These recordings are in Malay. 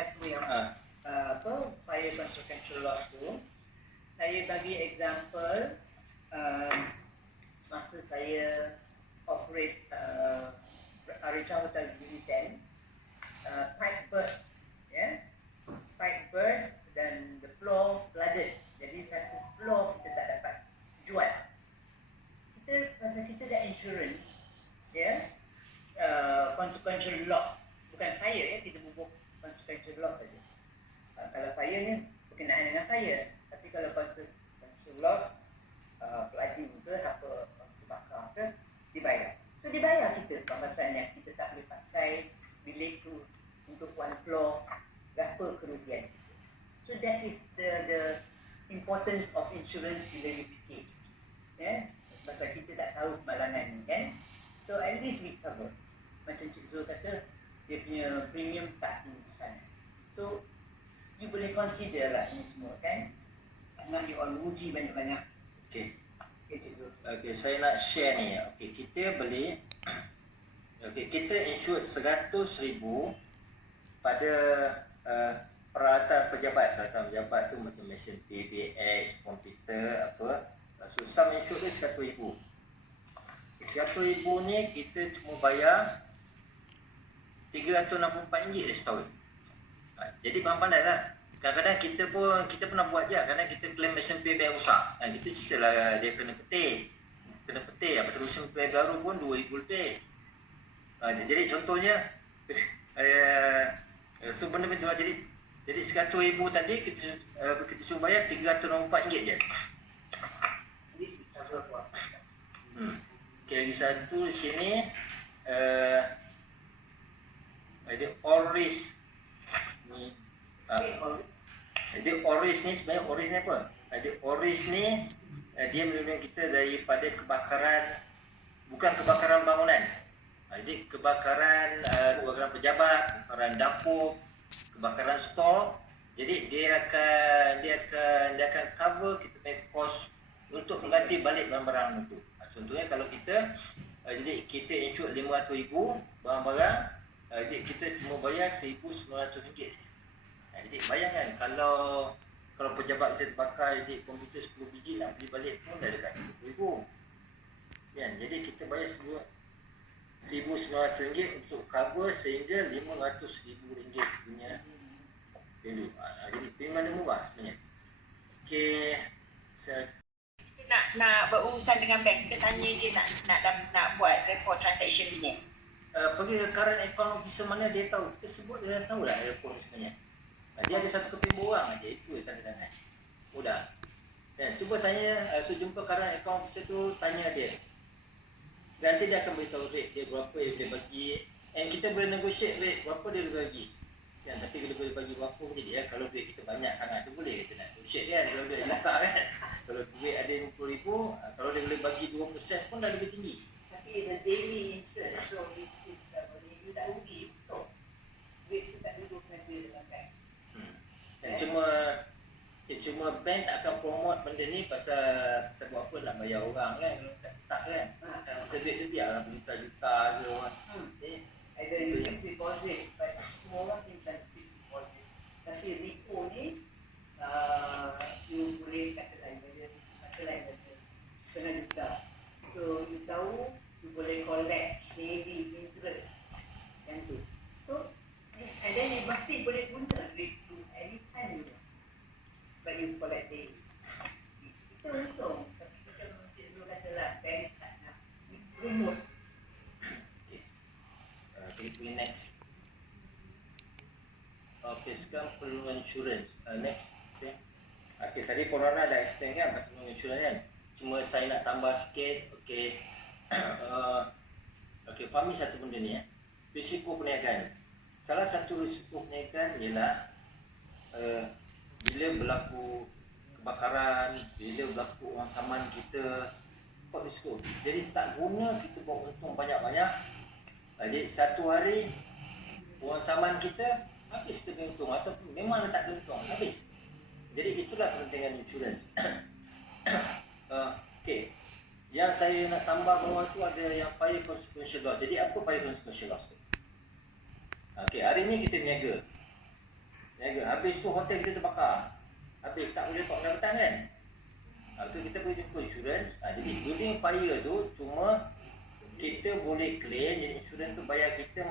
satu yang fire consequential loss tu, saya bagi example semasa saya operate Aricha Hotel Unit 10, pipe burst, pipe burst dan the floor flooded. Jadi satu floor kita tak dapat jual. Pasal kita dah insurance, consequential loss, bukan fire kita bubuh consequential loss saja. Kalau fire ni berkenaan dengan fire, tapi kalau consequential loss, flooding ke apa, kebakar ke, dibayar. So dibayar kita pembahasan yang kita tak boleh pakai bilik tu untuk one floor, apa kerugian kita. So that is the importance of insurance bila you fikir, pasal kita tak tahu kemalangan ni kan. So at least we cover. Macam Cik Zul kata, dia punya premium tak tinggi sana. So you boleh consider lah ini semua kan. Nak you all uji banyak-banyak. Okay. Cik Zul. Okay, saya nak share ni. Okay, kita beli, kita insure 100,000 pada peralatan pejabat tu macam mesin PBX, komputer apa. So sum insure dia 100,000. 100,000 ni kita cuma bayar RM364 setahun. Jadi pandai lah. Kadang-kadang kita pernah buat je. Kadang kita claim mesin PBX rosak. Kita ceritalah dia kena petir. Pasal mesin PBX baru pun RM2,000 lebih. Jadi contohnya so benda tu lah. Jadi 100,000 tadi kita cuma bayar RM364 je. Okay, lagi satu di sini ada all risk ni. Jadi all risk ni sebenarnya all risk ni apa? Jadi all risk ni dia melindungi kita daripada kebakaran, bukan kebakaran bangunan. Jadi kebakaran pejabat, kebakaran dapur, kebakaran store. Jadi dia akan cover kita punya cost untuk mengganti balik barang-barang itu. Contohnya kalau kita insure RM500,000 barang-barang, jadi kita cuma bayar RM1,900. Jadi bayangkan kalau pejabat kita terbakar, jadi komputer 10 biji nak beli balik pun dah dekat RM30,000. Jadi kita bayar RM1,900 untuk cover sehingga RM500,000 punya value. Jadi premium murah sebenarnya. Okay, nak berurusan dengan bank, kita tanya je nak buat record transaction ni. Pergi ke current account officer mana dia tahu. Kita sebut dia dah tahu lah record sebenarnya. Dia ada satu keping borang aja, itu tanda tangan. Mudah. Cuba tanya, jumpa current account officer tu, tanya dia. Nanti dia akan beritahu rate dia berapa yang dia bagi. And kita boleh negotiate rate berapa dia boleh bagi. Tapi bila boleh bagi berapa jadi kalau duit kita banyak sangat tu boleh kita nak negotiate kan. Kalau duit letak kan. Kalau duit ada RM50,000, kalau dia boleh bagi 2% pun dah lebih tinggi. Tapi it's a daily interest, so it is you tak rugi betul. Duit tu tak duduk saja dalam bank. Dan cuma bank tak akan promote benda ni pasal buat apa nak bayar orang kan. Tak kan. Pasal duit tu biarlah berjuta-juta ke orang. Ada you fixed deposit, but semua orang simpan fixed deposit. Tapi repo ni, you boleh katakan setengah juta. So you tahu, you boleh collect daily interest yang tu. So, and then you masih boleh guna duit tu anytime you want. But you collect daily. Itu untung. Tapi macam Cik Zul kata lah, bank tak nak promote. Okay, next. Okay, sekarang perlu insurance. Next. Okay, tadi Corona dah explain kan pasal perlu insurance kan. Cuma saya nak tambah sikit. Okay. Okay, fahami satu benda ni risiko perniagaan. Salah satu risiko perniagaan ialah bila berlaku kebakaran, bila berlaku orang saman kita, apa risiko. Jadi tak guna kita buat untung banyak-banyak. Jadi satu hari orang saman kita habis kita untung ataupun memang tak ada untung, habis. Jadi itulah pentingan insurans. Okay. Yang saya nak tambah bawah tu ada yang fire consequential loss. Jadi apa fire consequential loss tu? Okay, hari ni kita niaga. Habis tu hotel kita terbakar. Habis tak boleh dapat pendapatan kan. Tu kita boleh jumpa insurans. Jadi during fire tu cuma kita boleh claim dan insurans tu bayar kita.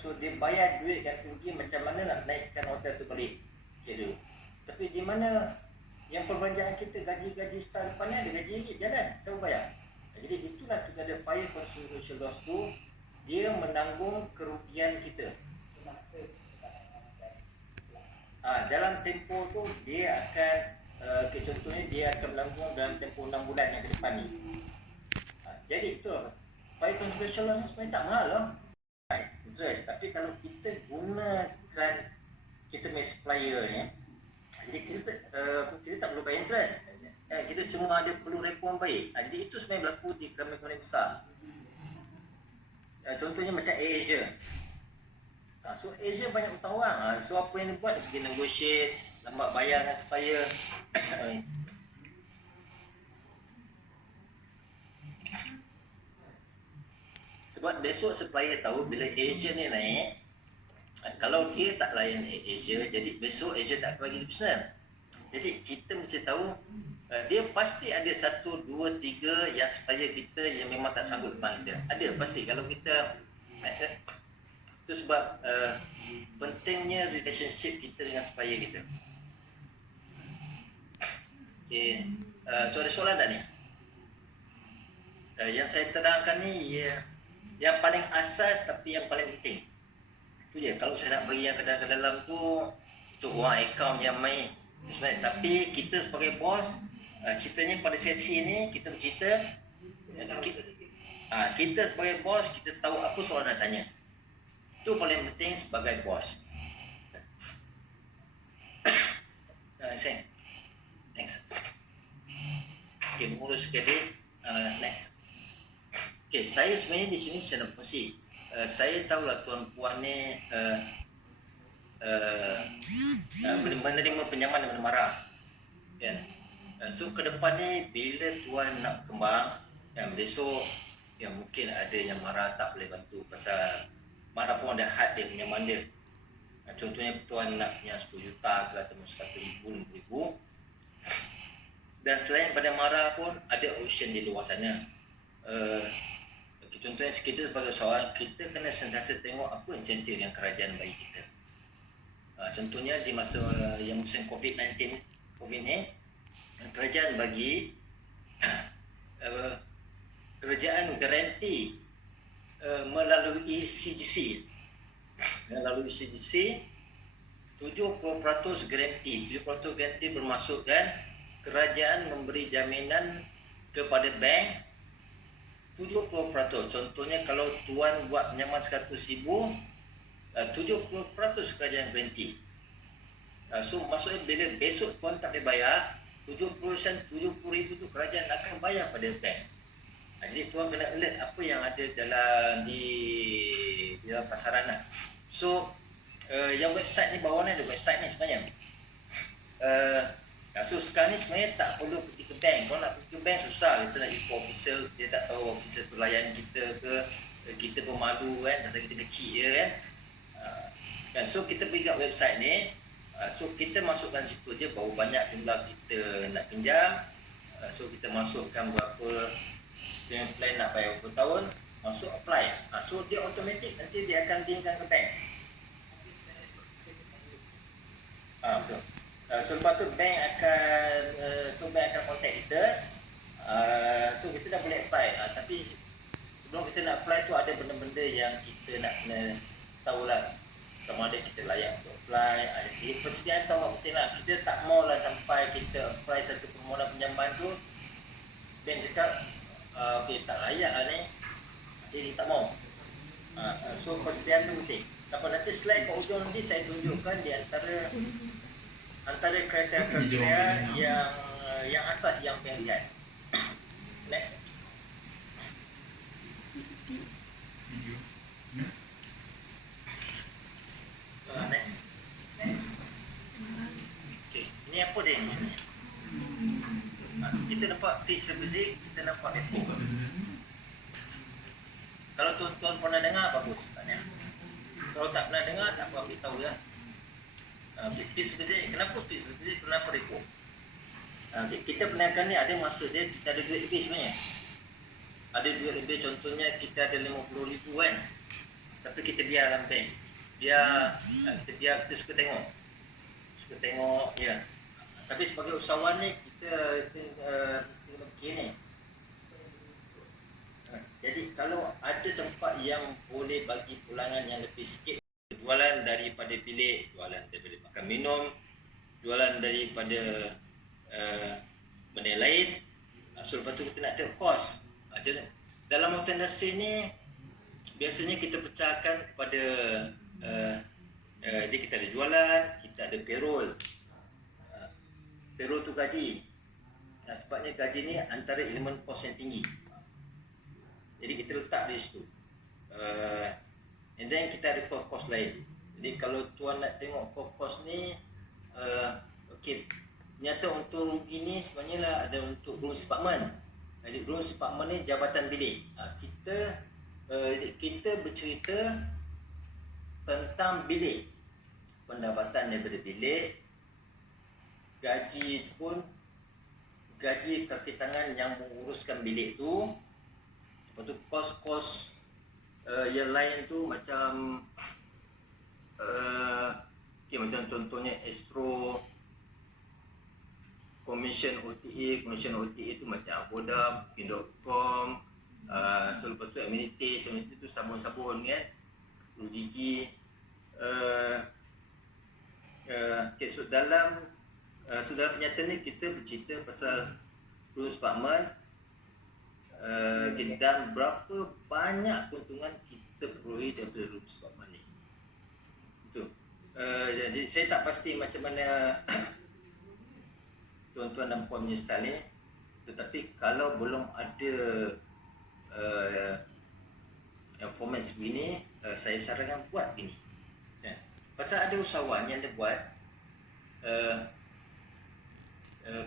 So dia bayar duit yang tinggi macam mana nak naikkan hotel tu balik. Okay, tapi di mana yang perbelanjaan kita gaji-gaji staf depan ni ada gaji ringgit jalan. Siapa bayar? Jadi itulah ada fire conservation loss tu, dia menanggung kerugian kita. Dalam tempoh tu dia akan contohnya dia akan menanggung dalam tempoh 6 bulan yang ke depan ni. Jadi itu fire conservation loss sebenarnya tak mahal lah. Interest. Tapi kalau kita gunakan kita punya supplier ni, jadi kita tak perlu bayar interest. Kita cuma ada perlu repo yang baik. Jadi itu sebenarnya berlaku di company besar. Contohnya macam AirAsia. So Asia banyak hutang orang. So apa yang dia buat, dia pergi negotiate, lambat bayar dengan supplier. Sebab besok supplier tahu bila Asia ni naik, kalau dia tak layan Asia, jadi besok Asia tak akan bagi dia business. Jadi kita mesti tahu dia pasti ada 1, 2, 3 yang supplier kita yang memang tak sanggup dengan kita. Ada pasti. Kalau kita itu sebab pentingnya relationship kita dengan supplier kita. Okay. So ada soalan tak ni? Yang saya terangkan ni yang paling asas tapi yang paling penting. Itu je. Kalau saya nak bagi yang ke dalam tu, itu orang account yang main. Sebenarnya. Tapi kita sebagai bos, ceritanya pada sesi ni kita bercerita, kita sebagai bos, kita tahu apa soalan nak tanya. Itu paling penting sebagai bos. Next. Okay, mengurus kredit. Next. Okay, saya sebenarnya di sini saya nak kongsi. Saya tahulah tuan-puan ni menerima pinjaman dan marah. Kan? So ke depan ni bila tuan nak kembang, besok mungkin ada yang marah tak boleh bantu pasal marah pun ada had dia pinjaman dia. Contohnya tuan nak punya 10 juta ke atau 100,000, 50,000. Dan selain pada marah pun ada option di luar sana. Contohnya kita sebagai seorang, kita kena sentiasa tengok apa insentif yang kerajaan bagi kita. Contohnya di masa yang musim COVID-19 ni, kerajaan bagi kerajaan garanti melalui CGC. Melalui CGC 70% garanti. 70% garanti bermaksudkan kerajaan memberi jaminan kepada bank 70%. Contohnya kalau tuan buat pinjaman 100,000, 70% kerajaan garanti. So maksudnya bila besok tuan tak boleh bayar, 70% 70,000 tu kerajaan akan bayar pada bank. Jadi tuan kena alert apa yang ada dalam di dalam pasaran lah. So yang website ni, bawah ni ada website ni sebenarnya. So sekarang ni sebenarnya tak perlu pergi ke bank. Kalau nak pergi ke bank susah, kita nak ikut officer, dia tak tahu officer tu layan kita ke, kita pun malu kan, pasal kita kecil je kan. So kita pergi kat website ni, so kita masukkan situ je berapa banyak jumlah kita nak pinjam. So kita masukkan berapa dengan plan nak bayar berapa tahun, masuk apply. So dia automatik nanti dia akan linkkan ke bank. Betul. So lepas tu bank akan contact kita. So kita dah boleh apply. Tapi sebelum kita nak apply tu ada benda-benda yang kita nak kena tahulah sama ada kita layak untuk apply. Jadi persediaan tu amat penting lah. Kita tak maulah sampai kita apply satu permohonan pinjaman tu, bank cakap okay, tak layak lah ni, jadi tak mau. So persediaan tu penting. Lepas nanti slide kat ujung nanti saya tunjukkan di antara kriteria yang asas yang bank lihat. Next. Next. Okay, ini apa dia ni? Kita nampak fixed deposit, kita nampak repo. Kalau tuan-tuan pernah dengar, bagus. Kalau tak pernah dengar, tak apa, ambil tahu lah. Fixed deposit, kenapa fixed deposit, kenapa repo? Kita perniagaan ni ada masa dia, kita ada duit lebih sebenarnya. Ada duit lebih, contohnya kita ada 50,000 kan, tapi kita biar dalam bank. Kita biar, kita suka tengok ya. Tapi sebagai usahawan ni kita fikir ni. Jadi kalau ada tempat yang boleh bagi pulangan yang lebih sikit, jualan daripada bilik, jualan daripada makan minum, jualan daripada benda lain, so lepas tu kita nak take cost. Dalam hotel industri ni biasanya kita pecahkan kepada jadi kita ada jualan, kita ada payroll. Payroll tu gaji. Sebabnya gaji ni antara elemen kos yang tinggi. Jadi kita letak di situ. And then kita ada kos lain. Jadi kalau tuan nak tengok kos ni, okey, nyata untung rugi ni sebenarnya lah ada untuk rooms department. Jadi rooms department ni jabatan bilik. Kita bercerita tentang bilik, pendapatan daripada bilik, gaji pun, gaji kaki tangan yang menguruskan bilik tu. Lepas tu kos-kos yang lain tu macam macam contohnya Astro, Commission OTA tu macam Agoda, Booking.com, so lepas tu amenities tu sabun-sabun kan, Rujigi. So dalam penyataan ni kita bercerita pasal Rooms Department, dan berapa banyak keuntungan kita peroleh daripada Rooms Department ni. Itu. Jadi saya tak pasti macam mana tuan-tuan dan puan punya style ni, tetapi kalau belum ada format sebegini, saya sarankan buat begini. Pasal ada usahawan yang dia buat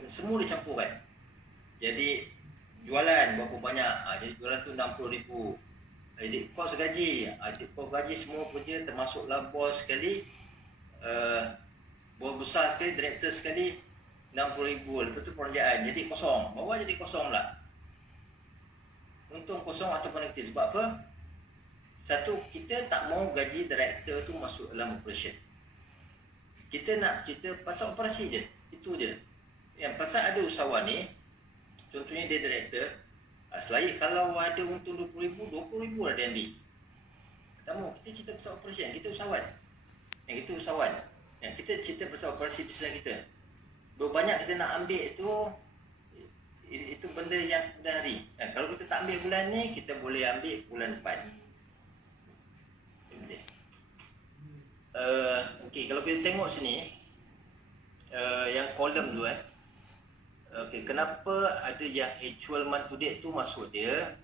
semua dicampurkan. Jadi jualan berapa banyak, jadi jualan tu 60,000. Jadi kos gaji, kos gaji semua punya termasuklah bos sekali, bos besar sekali, direktor sekali, 60,000. Lepas tu peranjaan, jadi kosong. Bawa jadi kosong pula. Untung kosong ataupun negatif. Sebab apa? Satu, kita tak mau gaji direktor tu masuk dalam operation. Kita nak cerita pasal operasi je. Itu je. Yang pasal ada usahawan ni, contohnya dia direktor, selain kalau ada untung 20,000, 20,000 lah dia ambil. Tak mau, kita cerita pasal operation. Kita usahawan. Yang kita usahawan. Yang kita cerita pasal operasi bisnes kita. Berapa banyak kita nak ambil itu benda yang dah hari. Kalau kita tak ambil bulan ni, kita boleh ambil bulan depan. Okey, kalau kita tengok sini, yang kolom tu okey, kenapa ada yang actual month to date tu, maksud dia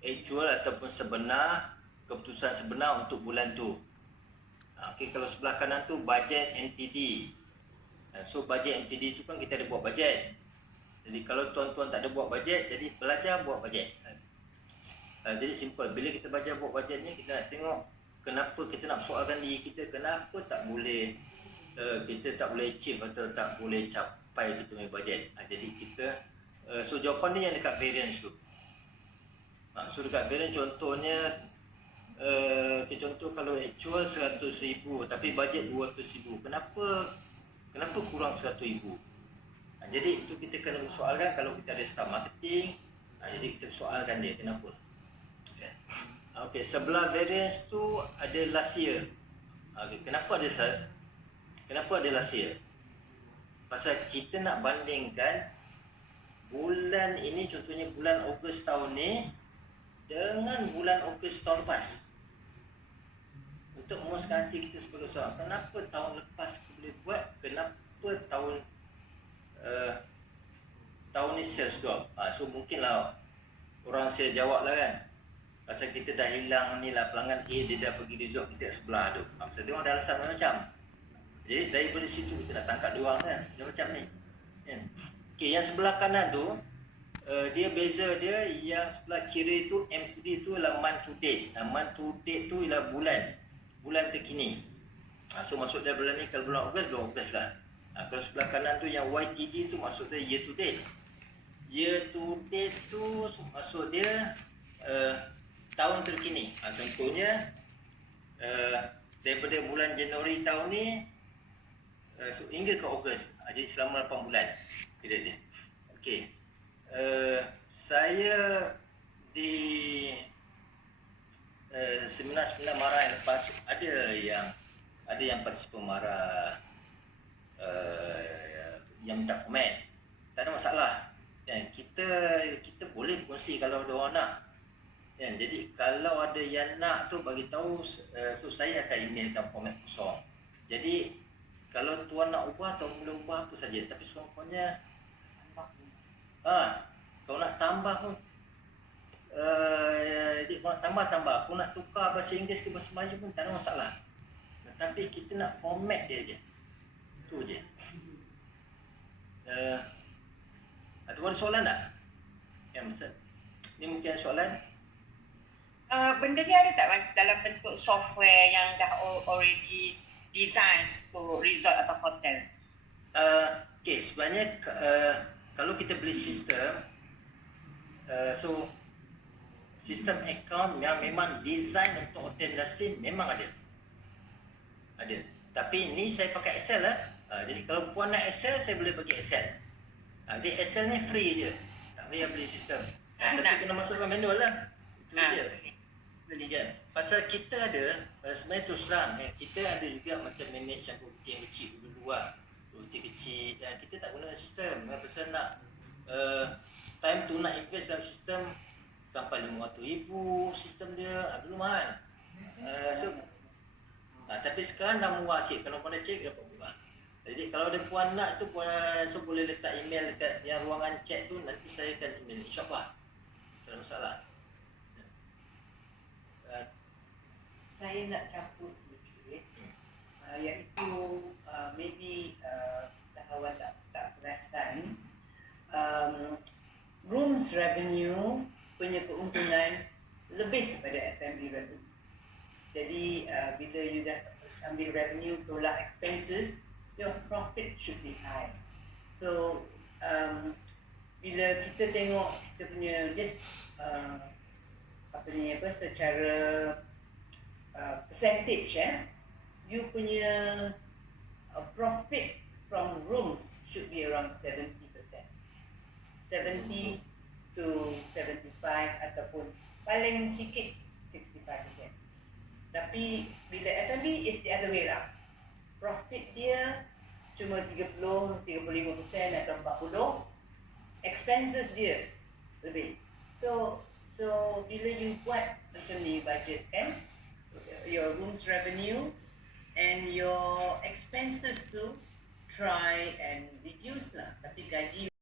actual ataupun sebenar, keputusan sebenar untuk bulan tu. Okey, kalau sebelah kanan tu bajet NTD. So bajet NTD tu kan kita ada buat bajet. Jadi kalau tuan-tuan tak ada buat bajet, jadi belajar buat bajet. Jadi simple, bila kita belajar buat bajet ni, kita nak tengok kenapa kita nak soalkan diri kita, kenapa tak boleh kita tak boleh achieve atau tak boleh capai kita punya bajet. Jadi kita so jawapan ni yang dekat variance tu. So dekat variance contohnya contoh kalau actual 100,000 tapi bajet 200,000, kenapa kurang 100,000? Jadi itu kita kena soalkan kalau kita ada staff marketing. Jadi kita soalkan dia kenapa. Okey, sebelah variance tu ada last year. Kenapa ada last year? Pasal kita nak bandingkan bulan ini, contohnya bulan Ogos tahun ni dengan bulan Ogos tahun lepas. Untuk memuaskan hati kita sebagai seorang, kenapa tahun lepas kita boleh buat, kenapa tahun ni sales drop. So mungkinlah orang sales jawab lah kan, pasal kita dah hilang ni lah pelanggan A, dia dah pergi resort kita kat sebelah tu. Pasal dia orang dah alasan macam. Jadi daripada situ kita nak tangkap dia orang kan, dia macam ni. Okay, yang sebelah kanan tu dia beza dia, yang sebelah kiri tu MTD tu ialah month to date. Month to date tu ialah bulan terkini. So maksud dia bulan ni, kalau bulan Ogos lah. Kalau sebelah kanan tu yang YTD tu maksud dia year to date. Year to date tu maksud dia tahun terkini. Contohnya daripada bulan Januari tahun ni hingga ke Ogos. Jadi selama 8 bulan period dia. Okey. Saya di seminar-seminar MARA yang lepas ada yang partisipan MARA yang minta format. Tak ada masalah. Kita boleh berkongsi kalau ada orang nak. Jadi kalau ada yang nak tu bagi tahu, so saya akan emailkan format kosong. Jadi kalau tuan nak ubah atau boleh ubah tu saja, tapi sekurang-kurangnya kalau nak tambah pun jadi kalau nak tambah, kalau nak tukar bahasa Inggeris ke bahasa Melayu pun tak ada masalah. Tapi kita nak format dia je. Tu je. Ada soalan tak? Ya, Ustaz. Ni mungkin soalan. Benda ni ada tak dalam bentuk software yang dah already design to resort atau hotel? Okay, sebenarnya kalau kita beli sistem, so sistem account yang memang design untuk hotel industri memang ada. Tapi ni saya pakai Excel lah. Jadi kalau puan nak Excel, saya boleh bagi Excel. Jadi Excel ni free je. Tak payah beli sistem. Tapi kena masukkan manual lah. Itu je. Beli je. Pasal kita ada, sebenarnya terus terang, kita ada juga macam manage yang property yang kecil dulu lah. Property kecil, dan kita tak guna sistem. Pasal nak time tu nak invest dalam sistem sampai RM500,000 sistem dia, dulu mahal. Tapi sekarang dah murah sikit. Kalau puan nak cek, dapat murah. Jadi kalau ada puan nak tu, puan so boleh letak email dekat yang ruangan cek tu, nanti saya akan email. InsyaAllah. Tak ada masalah. Saya nak campur sedikit, iaitu maybe usahawan tak perasan, rooms revenue punya keuntungan lebih daripada F&B revenue. Jadi bila you dah ambil revenue tolak expenses, your profit should be high. So bila kita tengok kita punya just secara percentage, you punya profit from rooms should be around 70%. 70 to 75 ataupun paling sikit 65%. Tapi bila F&B is the other way round. Profit dia cuma 30, 35% atau 40. Expenses dia lebih. So bila you buat macam ni budget kan, your rooms revenue and your expenses tu try and reduce lah. Tapi gaji